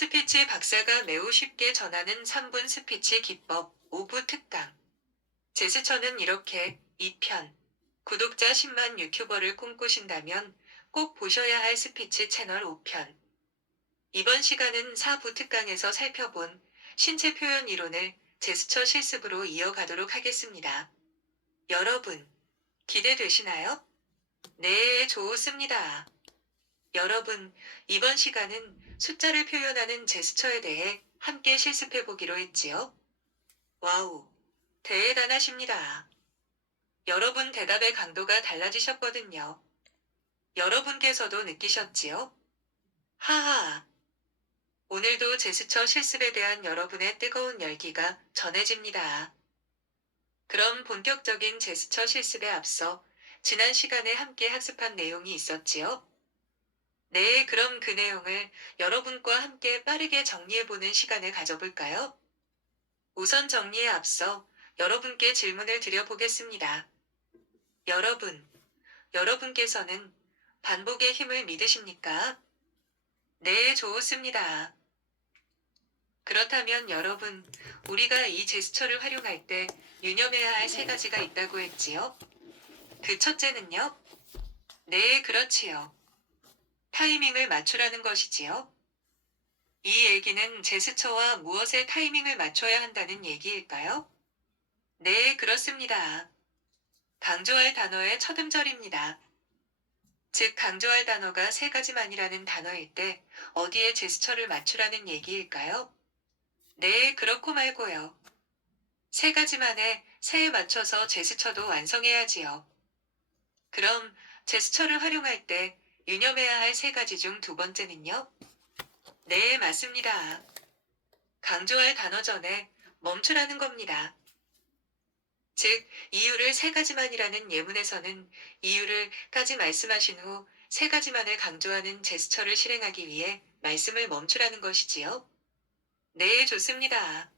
스피치 박사가 매우 쉽게 전하는 3분 스피치 기법 5부 특강. 제스처는 이렇게 2편. 구독자 10만 유튜버를 꿈꾸신다면 꼭 보셔야 할 스피치 채널 5편. 이번 시간은 4부 특강에서 살펴본 신체 표현 이론을 제스처 실습으로 이어가도록 하겠습니다. 여러분, 기대되시나요? 네, 좋습니다. 여러분, 이번 시간은 숫자를 표현하는 제스처에 대해 함께 실습해 보기로 했지요. 와우, 대단하십니다. 여러분 대답의 강도가 달라지셨거든요. 여러분께서도 느끼셨지요? 하하. 오늘도 제스처 실습에 대한 여러분의 뜨거운 열기가 전해집니다. 그럼 본격적인 제스처 실습에 앞서 지난 시간에 함께 학습한 내용이 있었지요? 네, 그럼 그 내용을 여러분과 함께 빠르게 정리해보는 시간을 가져볼까요? 우선 정리에 앞서 여러분께 질문을 드려보겠습니다. 여러분, 여러분께서는 반복의 힘을 믿으십니까? 네, 좋습니다. 그렇다면 여러분, 우리가 이 제스처를 활용할 때 유념해야 할 세 가지가 있다고 했지요? 그 첫째는요? 네, 그렇지요. 타이밍을 맞추라는 것이지요. 이 얘기는 제스처와 무엇에 타이밍을 맞춰야 한다는 얘기일까요? 네, 그렇습니다. 강조할 단어의 첫 음절입니다. 즉, 강조할 단어가 세 가지만이라는 단어일 때 어디에 제스처를 맞추라는 얘기일까요? 네, 그렇고 말고요. 세 가지만에 세에 맞춰서 제스처도 완성해야지요. 그럼 제스처를 활용할 때 유념해야 할 세 가지 중 두 번째는요? 네, 맞습니다. 강조할 단어 전에 멈추라는 겁니다. 즉, 이유를 세 가지만이라는 예문에서는 이유를까지 말씀하신 후 세 가지만을 강조하는 제스처를 실행하기 위해 말씀을 멈추라는 것이지요. 네, 좋습니다.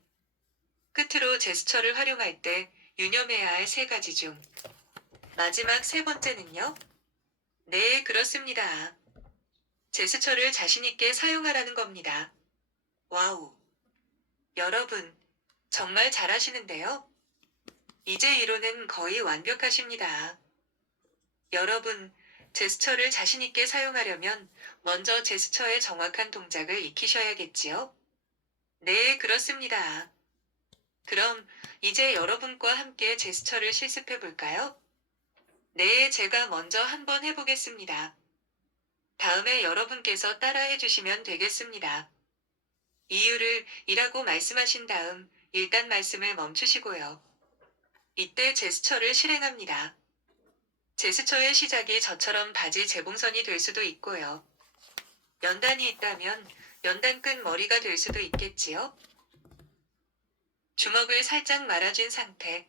끝으로 제스처를 활용할 때 유념해야 할 세 가지 중 마지막 세 번째는요? 네, 그렇습니다. 제스처를 자신있게 사용하라는 겁니다. 와우. 여러분, 정말 잘하시는데요? 이제 이론은 거의 완벽하십니다. 여러분, 제스처를 자신있게 사용하려면 먼저 제스처의 정확한 동작을 익히셔야겠지요? 네, 그렇습니다. 그럼 이제 여러분과 함께 제스처를 실습해 볼까요? 네, 제가 먼저 한번 해보겠습니다. 다음에 여러분께서 따라해 주시면 되겠습니다. 이유를 이라고 말씀하신 다음 일단 말씀을 멈추시고요. 이때 제스처를 실행합니다. 제스처의 시작이 저처럼 바지 재봉선이 될 수도 있고요. 연단이 있다면 연단 끝 머리가 될 수도 있겠지요? 주먹을 살짝 말아준 상태,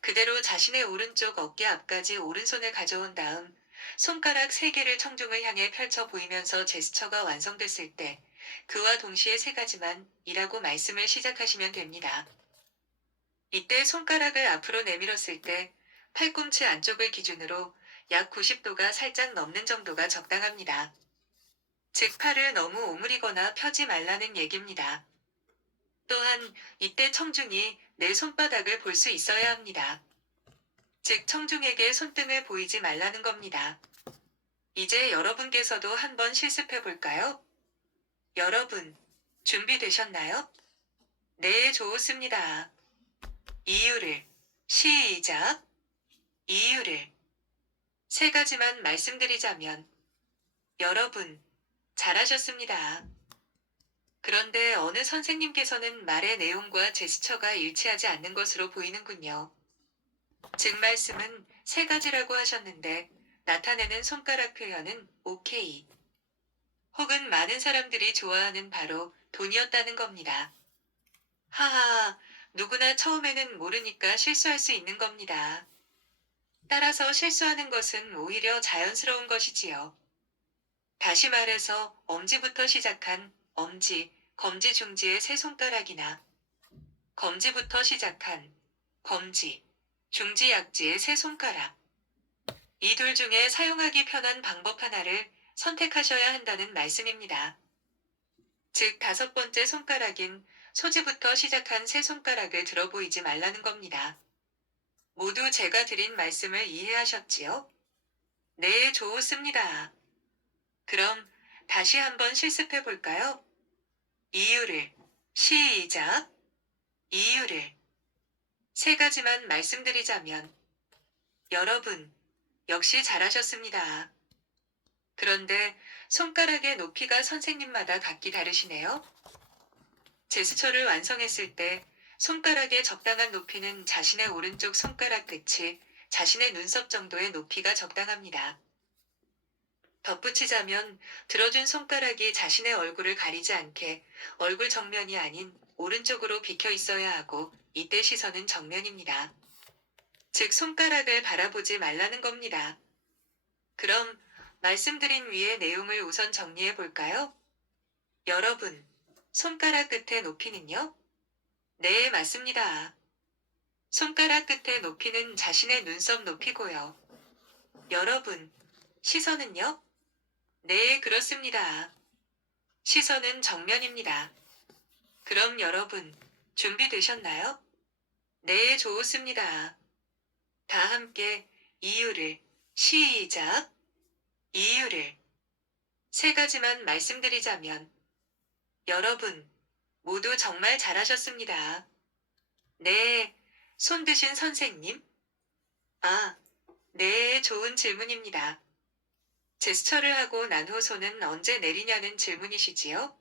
그대로 자신의 오른쪽 어깨 앞까지 오른손을 가져온 다음 손가락 3개를 청중을 향해 펼쳐 보이면서 제스처가 완성됐을 때 그와 동시에 세 가지만 이라고 말씀을 시작하시면 됩니다. 이때 손가락을 앞으로 내밀었을 때 팔꿈치 안쪽을 기준으로 약 90도가 살짝 넘는 정도가 적당합니다. 즉 팔을 너무 오므리거나 펴지 말라는 얘기입니다. 또한 이때 청중이 내 손바닥을 볼 수 있어야 합니다. 즉 청중에게 손등을 보이지 말라는 겁니다. 이제 여러분께서도 한번 실습해 볼까요? 여러분, 준비되셨나요? 네, 좋습니다. 이유를, 시작. 이유를. 세 가지만 말씀드리자면, 여러분, 잘하셨습니다. 그런데 어느 선생님께서는 말의 내용과 제스처가 일치하지 않는 것으로 보이는군요. 즉 말씀은 세 가지라고 하셨는데 나타내는 손가락 표현은 오케이. 혹은 많은 사람들이 좋아하는 바로 돈이었다는 겁니다. 하하, 누구나 처음에는 모르니까 실수할 수 있는 겁니다. 따라서 실수하는 것은 오히려 자연스러운 것이지요. 다시 말해서 엄지부터 시작한 엄지, 검지 중지의 세 손가락이나 검지부터 시작한 검지, 중지 약지의 세 손가락. 이 둘 중에 사용하기 편한 방법 하나를 선택하셔야 한다는 말씀입니다. 즉, 다섯 번째 손가락인 소지부터 시작한 세 손가락을 들어 보이지 말라는 겁니다. 모두 제가 드린 말씀을 이해하셨지요? 네, 좋습니다. 그럼 다시 한번 실습해 볼까요? 이유를. 시작. 이유를. 세 가지만 말씀드리자면, 여러분, 역시 잘하셨습니다. 그런데 손가락의 높이가 선생님마다 각기 다르시네요. 제스처를 완성했을 때 손가락의 적당한 높이는 자신의 오른쪽 손가락 끝이 자신의 눈썹 정도의 높이가 적당합니다. 덧붙이자면 들어준 손가락이 자신의 얼굴을 가리지 않게 얼굴 정면이 아닌 오른쪽으로 비켜 있어야 하고, 이때 시선은 정면입니다. 즉, 손가락을 바라보지 말라는 겁니다. 그럼 말씀드린 위의 내용을 우선 정리해 볼까요? 여러분, 손가락 끝의 높이는요? 네, 맞습니다. 손가락 끝의 높이는 자신의 눈썹 높이고요. 여러분, 시선은요? 네, 그렇습니다. 시선은 정면입니다. 그럼 여러분, 준비되셨나요? 네, 좋습니다. 다 함께 이유를. 시작. 이유를. 세 가지만 말씀드리자면, 여러분, 모두 정말 잘하셨습니다. 네, 손 드신 선생님? 아, 네, 좋은 질문입니다. 제스처를 하고 난 후 손은 언제 내리냐는 질문이시지요?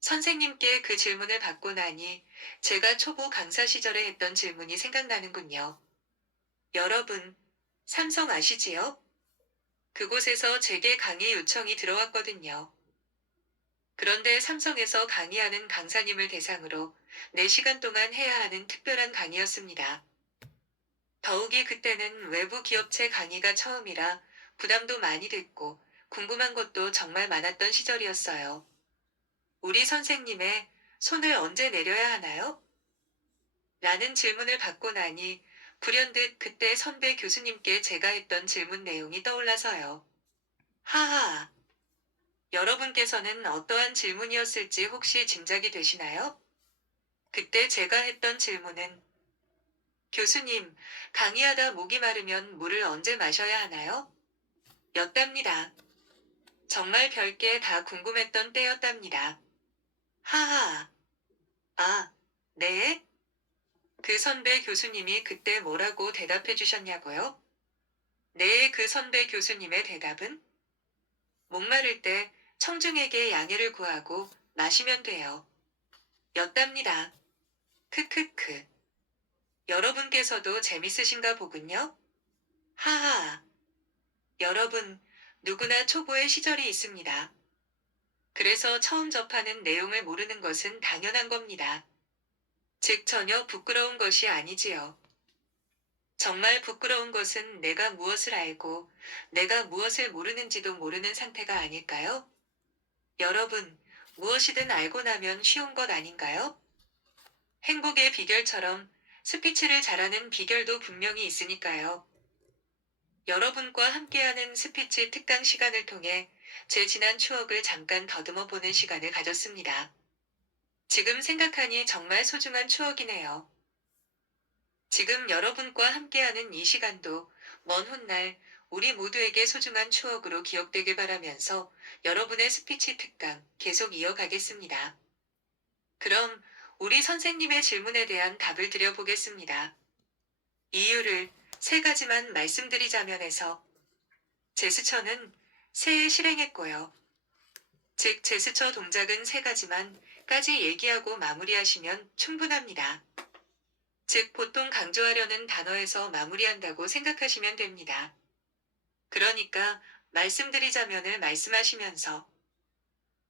선생님께 그 질문을 받고 나니 제가 초보 강사 시절에 했던 질문이 생각나는군요. 여러분, 삼성 아시지요? 그곳에서 제게 강의 요청이 들어왔거든요. 그런데 삼성에서 강의하는 강사님을 대상으로 4시간 동안 해야 하는 특별한 강의였습니다. 더욱이 그때는 외부 기업체 강의가 처음이라 부담도 많이 됐고 궁금한 것도 정말 많았던 시절이었어요. 우리 선생님의 손을 언제 내려야 하나요? 라는 질문을 받고 나니 불현듯 그때 선배 교수님께 제가 했던 질문 내용이 떠올라서요. 하하. 여러분께서는 어떠한 질문이었을지 혹시 짐작이 되시나요? 그때 제가 했던 질문은, 교수님, 강의하다 목이 마르면 물을 언제 마셔야 하나요? 였답니다. 정말 별게 다 궁금했던 때였답니다. 하하. 아, 네? 그 선배 교수님이 그때 뭐라고 대답해 주셨냐고요? 네, 그 선배 교수님의 대답은? 목마를 때 청중에게 양해를 구하고 마시면 돼요. 였답니다. 크크크. 여러분께서도 재밌으신가 보군요. 하하. 여러분, 누구나 초보의 시절이 있습니다. 그래서 처음 접하는 내용을 모르는 것은 당연한 겁니다. 즉, 전혀 부끄러운 것이 아니지요. 정말 부끄러운 것은 내가 무엇을 알고 내가 무엇을 모르는지도 모르는 상태가 아닐까요? 여러분, 무엇이든 알고 나면 쉬운 것 아닌가요? 행복의 비결처럼 스피치를 잘하는 비결도 분명히 있으니까요. 여러분과 함께하는 스피치 특강 시간을 통해 제 지난 추억을 잠깐 더듬어 보는 시간을 가졌습니다. 지금 생각하니 정말 소중한 추억이네요. 지금 여러분과 함께하는 이 시간도 먼 훗날 우리 모두에게 소중한 추억으로 기억되길 바라면서 여러분의 스피치 특강 계속 이어가겠습니다. 그럼 우리 선생님의 질문에 대한 답을 드려보겠습니다. 이유를 세 가지만 말씀드리자면에서, 제스처는 새해 실행했고요. 즉, 제스처 동작은 세 가지만까지 얘기하고 마무리하시면 충분합니다. 즉, 보통 강조하려는 단어에서 마무리한다고 생각하시면 됩니다. 그러니까 말씀드리자면을 말씀하시면서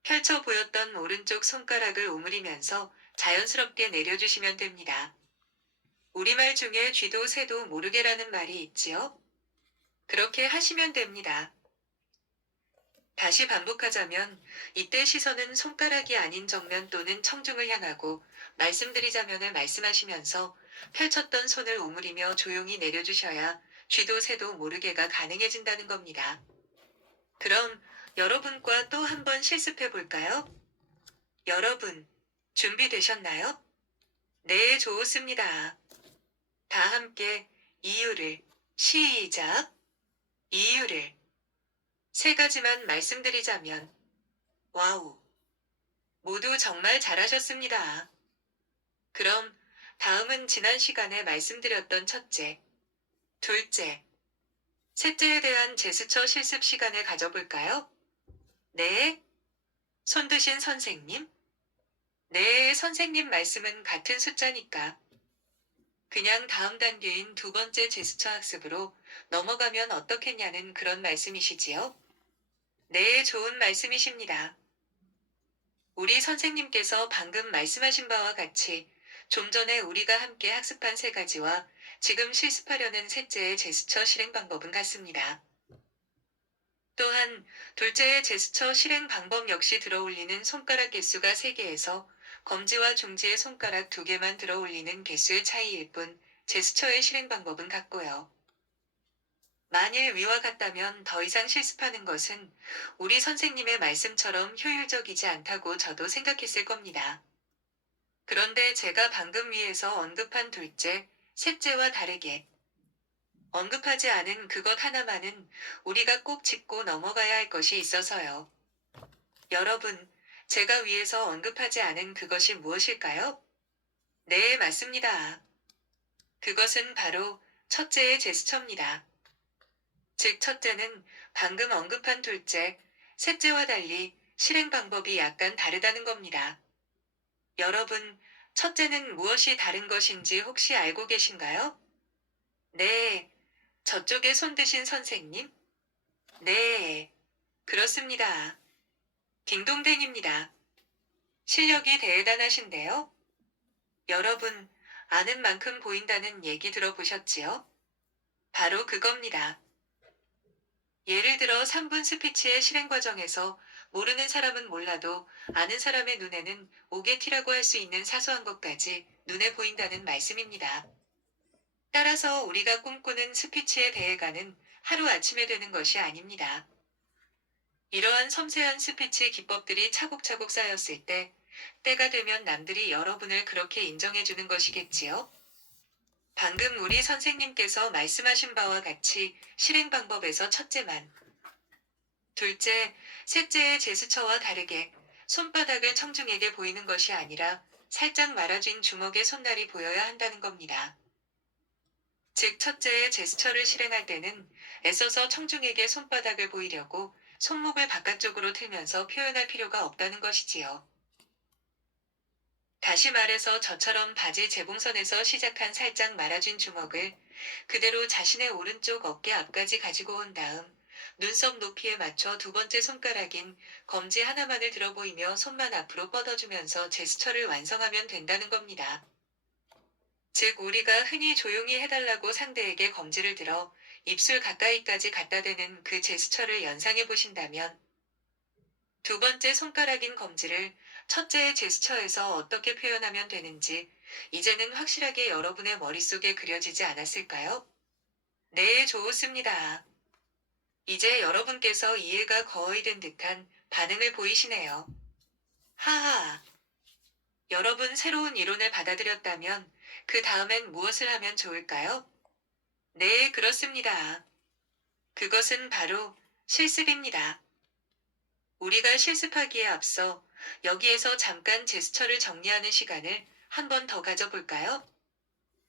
펼쳐 보였던 오른쪽 손가락을 오므리면서 자연스럽게 내려주시면 됩니다. 우리말 중에 쥐도 새도 모르게라는 말이 있지요? 그렇게 하시면 됩니다. 다시 반복하자면, 이때 시선은 손가락이 아닌 정면 또는 청중을 향하고 말씀드리자면을 말씀하시면서 펼쳤던 손을 오므리며 조용히 내려주셔야 쥐도 새도 모르게가 가능해진다는 겁니다. 그럼 여러분과 또 한번 실습해 볼까요? 여러분, 준비되셨나요? 네, 좋습니다. 다 함께 이유를 시작. 이유를 세 가지만 말씀드리자면, 와우, 모두 정말 잘하셨습니다. 그럼 다음은 지난 시간에 말씀드렸던 첫째, 둘째, 셋째에 대한 제스처 실습 시간을 가져볼까요? 네. 손 드신 선생님? 네, 선생님 말씀은 같은 숫자니까. 그냥 다음 단계인 두 번째 제스처 학습으로 넘어가면 어떻겠냐는 그런 말씀이시지요? 네, 좋은 말씀이십니다. 우리 선생님께서 방금 말씀하신 바와 같이 좀 전에 우리가 함께 학습한 세 가지와 지금 실습하려는 셋째의 제스처 실행 방법은 같습니다. 또한 둘째의 제스처 실행 방법 역시 들어올리는 손가락 개수가 3개에서 검지와 중지의 손가락 2개만 들어올리는 개수의 차이일 뿐 제스처의 실행 방법은 같고요. 만일 위와 같다면 더 이상 실습하는 것은 우리 선생님의 말씀처럼 효율적이지 않다고 저도 생각했을 겁니다. 그런데 제가 방금 위에서 언급한 둘째, 셋째와 다르게 언급하지 않은 그것 하나만은 우리가 꼭 짚고 넘어가야 할 것이 있어서요. 여러분, 제가 위에서 언급하지 않은 그것이 무엇일까요? 네, 맞습니다. 그것은 바로 첫째의 제스처입니다. 즉, 첫째는 방금 언급한 둘째, 셋째와 달리 실행 방법이 약간 다르다는 겁니다. 여러분, 첫째는 무엇이 다른 것인지 혹시 알고 계신가요? 네, 저쪽에 손 드신 선생님? 네, 그렇습니다. 딩동댕입니다. 실력이 대단하신데요? 여러분, 아는 만큼 보인다는 얘기 들어보셨지요? 바로 그겁니다. 예를 들어 3분 스피치의 실행 과정에서 모르는 사람은 몰라도 아는 사람의 눈에는 오게티라고 할 수 있는 사소한 것까지 눈에 보인다는 말씀입니다. 따라서 우리가 꿈꾸는 스피치의 대회가는 하루아침에 되는 것이 아닙니다. 이러한 섬세한 스피치 기법들이 차곡차곡 쌓였을 때, 때가 되면 남들이 여러분을 그렇게 인정해주는 것이겠지요? 방금 우리 선생님께서 말씀하신 바와 같이 실행 방법에서 첫째만, 둘째, 셋째의 제스처와 다르게 손바닥을 청중에게 보이는 것이 아니라 살짝 말아준 주먹의 손날이 보여야 한다는 겁니다. 즉, 첫째의 제스처를 실행할 때는 애써서 청중에게 손바닥을 보이려고 손목을 바깥쪽으로 틀면서 표현할 필요가 없다는 것이지요. 다시 말해서 저처럼 바지 재봉선에서 시작한 살짝 말아준 주먹을 그대로 자신의 오른쪽 어깨 앞까지 가지고 온 다음 눈썹 높이에 맞춰 두 번째 손가락인 검지 하나만을 들어 보이며 손만 앞으로 뻗어주면서 제스처를 완성하면 된다는 겁니다. 즉, 우리가 흔히 조용히 해달라고 상대에게 검지를 들어 입술 가까이까지 갖다 대는 그 제스처를 연상해 보신다면 두 번째 손가락인 검지를 첫째의 제스처에서 어떻게 표현하면 되는지 이제는 확실하게 여러분의 머릿속에 그려지지 않았을까요? 네, 좋습니다. 이제 여러분께서 이해가 거의 된 듯한 반응을 보이시네요. 하하. 여러분 새로운 이론을 받아들였다면 그 다음엔 무엇을 하면 좋을까요? 네, 그렇습니다. 그것은 바로 실습입니다. 우리가 실습하기에 앞서 여기에서 잠깐 제스처를 정리하는 시간을 한 번 더 가져볼까요?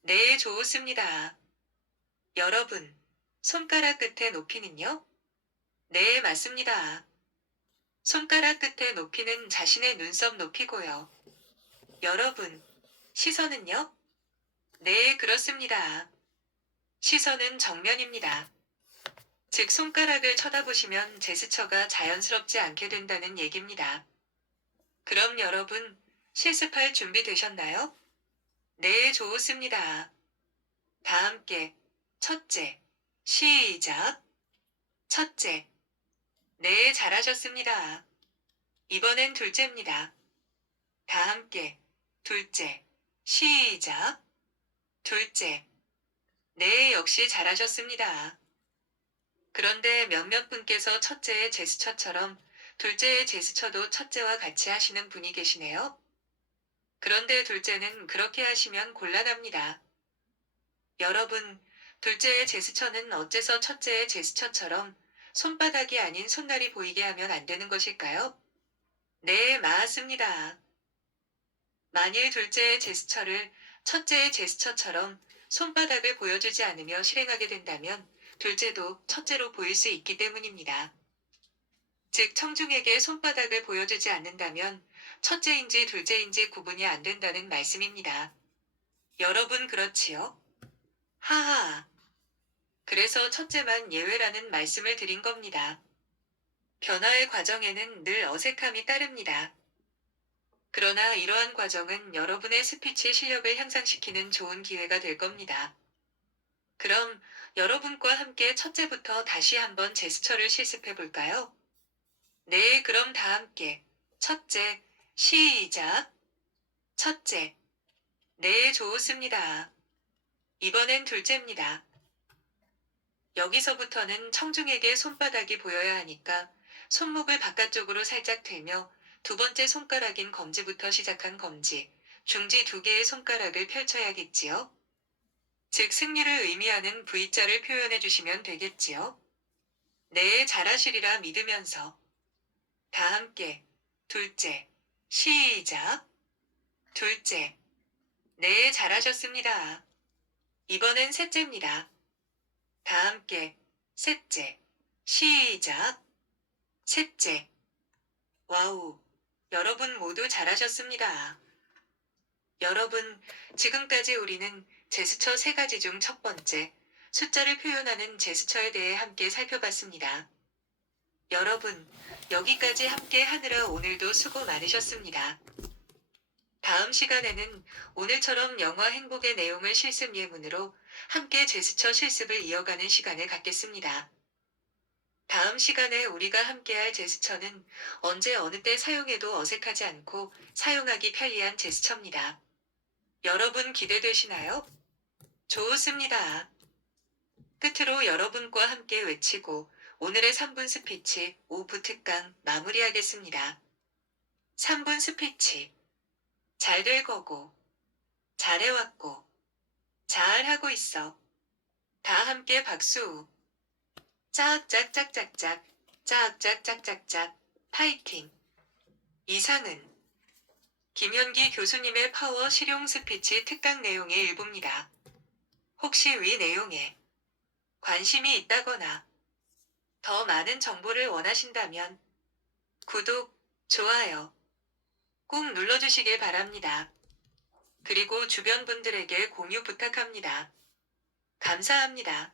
네, 좋습니다. 여러분, 손가락 끝의 높이는요? 네, 맞습니다. 손가락 끝의 높이는 자신의 눈썹 높이고요. 여러분, 시선은요? 네, 그렇습니다. 시선은 정면입니다. 즉, 손가락을 쳐다보시면 제스처가 자연스럽지 않게 된다는 얘기입니다. 그럼 여러분, 실습할 준비 되셨나요? 네, 좋습니다. 다 함께, 첫째, 시작. 첫째, 네, 잘하셨습니다. 이번엔 둘째입니다. 다 함께, 둘째, 시작. 둘째, 네, 역시 잘하셨습니다. 그런데 몇몇 분께서 첫째의 제스처처럼 둘째의 제스처도 첫째와 같이 하시는 분이 계시네요. 그런데 둘째는 그렇게 하시면 곤란합니다. 여러분, 둘째의 제스처는 어째서 첫째의 제스처처럼 손바닥이 아닌 손날이 보이게 하면 안 되는 것일까요? 네, 맞습니다. 만일 둘째의 제스처를 첫째의 제스처처럼 손바닥을 보여주지 않으며 실행하게 된다면 둘째도 첫째로 보일 수 있기 때문입니다. 즉, 청중에게 손바닥을 보여주지 않는다면 첫째인지 둘째인지 구분이 안 된다는 말씀입니다. 여러분 그렇지요? 하하. 그래서 첫째만 예외라는 말씀을 드린 겁니다. 변화의 과정에는 늘 어색함이 따릅니다. 그러나 이러한 과정은 여러분의 스피치 실력을 향상시키는 좋은 기회가 될 겁니다. 그럼 여러분과 함께 첫째부터 다시 한번 제스처를 실습해 볼까요? 네, 그럼 다 함께. 첫째, 시작. 첫째. 네, 좋습니다. 이번엔 둘째입니다. 여기서부터는 청중에게 손바닥이 보여야 하니까 손목을 바깥쪽으로 살짝 들며 두 번째 손가락인 검지부터 시작한 검지, 중지 두 개의 손가락을 펼쳐야겠지요? 즉 승리를 의미하는 V자를 표현해 주시면 되겠지요? 네, 잘하시리라 믿으면서. 다 함께. 둘째. 시작. 둘째. 네, 잘하셨습니다. 이번엔 셋째입니다. 다 함께. 셋째. 시작. 셋째. 와우. 여러분 모두 잘하셨습니다. 여러분, 지금까지 우리는 제스처 세 가지 중 첫 번째, 숫자를 표현하는 제스처에 대해 함께 살펴봤습니다. 여러분, 여기까지 함께 하느라 오늘도 수고 많으셨습니다. 다음 시간에는 오늘처럼 영화 행복의 내용을 실습 예문으로 함께 제스처 실습을 이어가는 시간을 갖겠습니다. 다음 시간에 우리가 함께할 제스처는 언제 어느 때 사용해도 어색하지 않고 사용하기 편리한 제스처입니다. 여러분 기대되시나요? 좋습니다. 끝으로 여러분과 함께 외치고 오늘의 3분 스피치 5부 특강 마무리하겠습니다. 3분 스피치. 잘 될 거고, 잘해왔고, 잘하고 있어. 다 함께 박수. 짝짝짝짝짝, 짝짝짝짝짝, 파이팅. 이상은 김현기 교수님의 파워 실용 스피치 특강 내용의 일부입니다. 혹시 위 내용에 관심이 있다거나 더 많은 정보를 원하신다면 구독, 좋아요 꼭 눌러주시길 바랍니다. 그리고 주변 분들에게 공유 부탁합니다. 감사합니다.